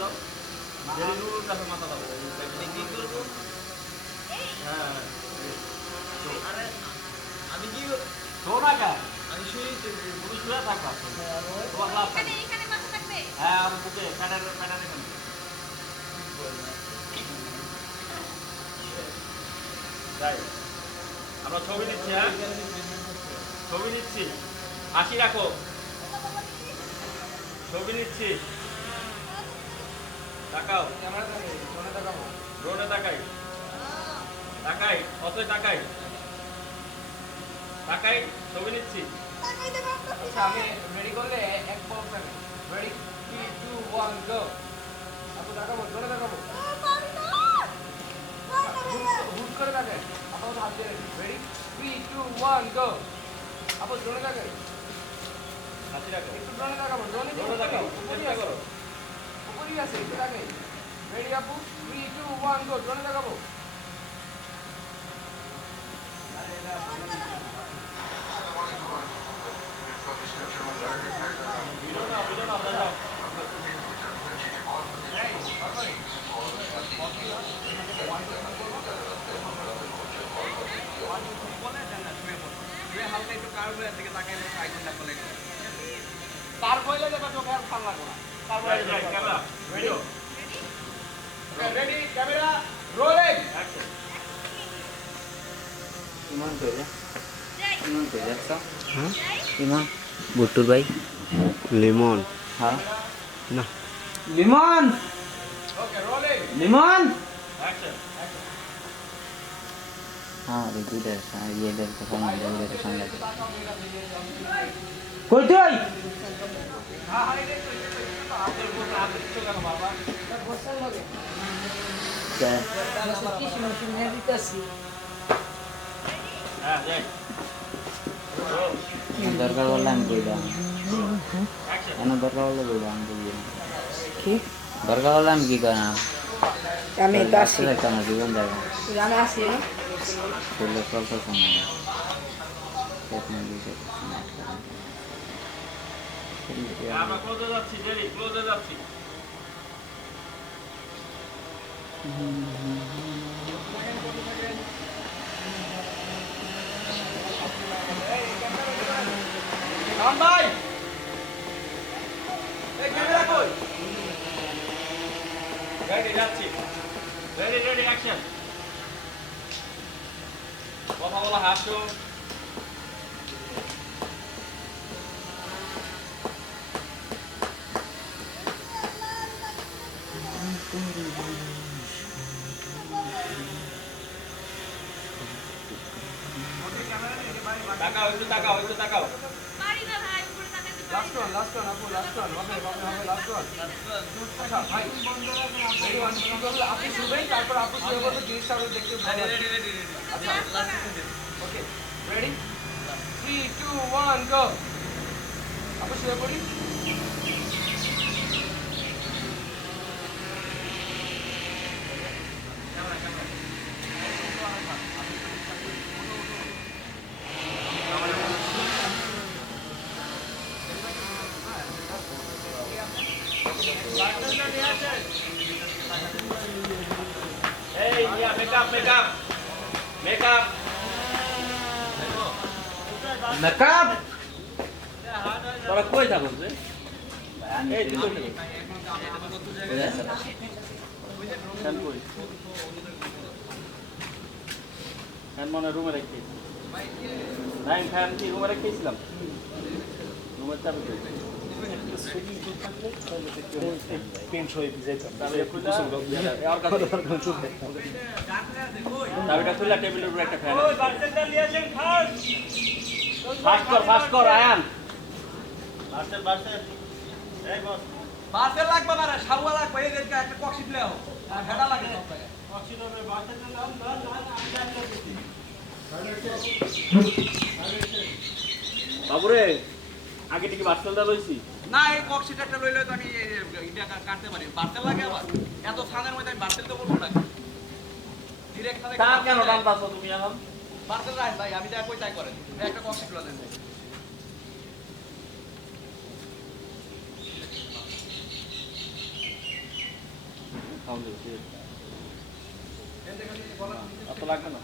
দাও জেরি নুরুর কাছে মাথা দাও কি করব? হ্যাঁ আরে আমি কি শোন না কেন? আমি শুয়ে তুমি শুয়ে থাকবা তোমার লাভ এখানে এখানে মাথা থাকবে। হ্যাঁ আর বুকে ফ্যানের ফ্যানের এখানে। যাই আমরা ছবি নিচ্ছি হ্যাঁ? ছবি নিচ্ছি হাসি রাখো। ছবি নিচ্ছি তাকাও। ড্রোনে তাকাই। তাকাই অতই তাকাই। তাকাই ছবি নিচ্ছি। আচ্ছা আমি রেডি করলে এক pop ready three two one go আপু দেখাবো জোরে দেখাবো হুট করে থাকে আপু হাত দিয়ে ready three two one go আপু জোরে থাকে হাসি রাখো। একটু ড্রোনে দেখাবো ড্রোনে ড্রোনে তাকাও। করো। উপরই আছে একটু থাকে রেডি আপু থ্রি টু ওয়ান গো ড্রোনে দেখাবো। হালকা একটু কার তাকাইলে আই চলে গেল তার বইলে দেখা চোখে আর ভালো লাগবে না। তার যাই, যাই, camera video ready camera rolling action Iman কই রে যাই ইমান কই দেখছ যাই ইমান বুট্টুর ভাই লিমন হ্যাঁ না Limon okay rolling Limon action হ্যাঁ রে দুইটার ইয়েদের তো সঙ্গে দুইটার সঙ্গে কই তুই কে? হ্যাঁ যাই রোল এনে দরকার বললে আমি কই দাম এনে দরকার বললে কই দাম কি দরকার বললে আমি কি করাম? আমি তো আসি আমার জীবন যাবে আমি আসি করলে সময় আমরা ক্লোজে যাচ্ছি জেরি ক্লোজে যাচ্ছি। ভাই! এই ক্যামেরা কই? রেডি যাচ্ছি। রেডি রেডি অ্যাকশন কথা বলা হাসো। তাকাও একটু তাকাও একটু তাকাও। পারি না ভাই উপরে তাকাতে পারি লাস্ট ওয়ান লাস্ট ওয়ান আপু লাস্ট ওয়ান হবে হবে হবে লাস্ট ওয়ান আচ্ছা ভাই রেডি ওয়ান কি করবে আপনি শুবেন তারপর আপু শুয়ে পড়বে জিনিসটা আপনি দেখতে ভালো রেডি রেডি রেডি আচ্ছা okay ready three two one go আপু শুয়ে পড়ি? এই ইয়া মেকআপ মেকআপ মেকআপ মেকআপ তোরা কই থাকুন যে এই দিল ফ্যান মনে রুমে রেখে নাইন ফ্যান কি রুমে রেখেছিলাম রুমের চাবি বস একটা কক্সি দিলে হোক ভেড়া লাগে সব জায়গায় বাবুরে আগে থেকে বাসেলটা লইছি। না এই কক্সিটা একটা লইলে তো আমি এটা কা- কাটতে পারি। বার্সেল লাগে আবার এত সানের মধ্যে আমি বার্সেল তো বলব না। ডিরেক্ট তা কেন টানতাছো তুমি এখন? বার্সেল রাইস ভাই আমি যা কই তাই করেন। একটা কক্সি তুলে দেন। অত লাগবে না।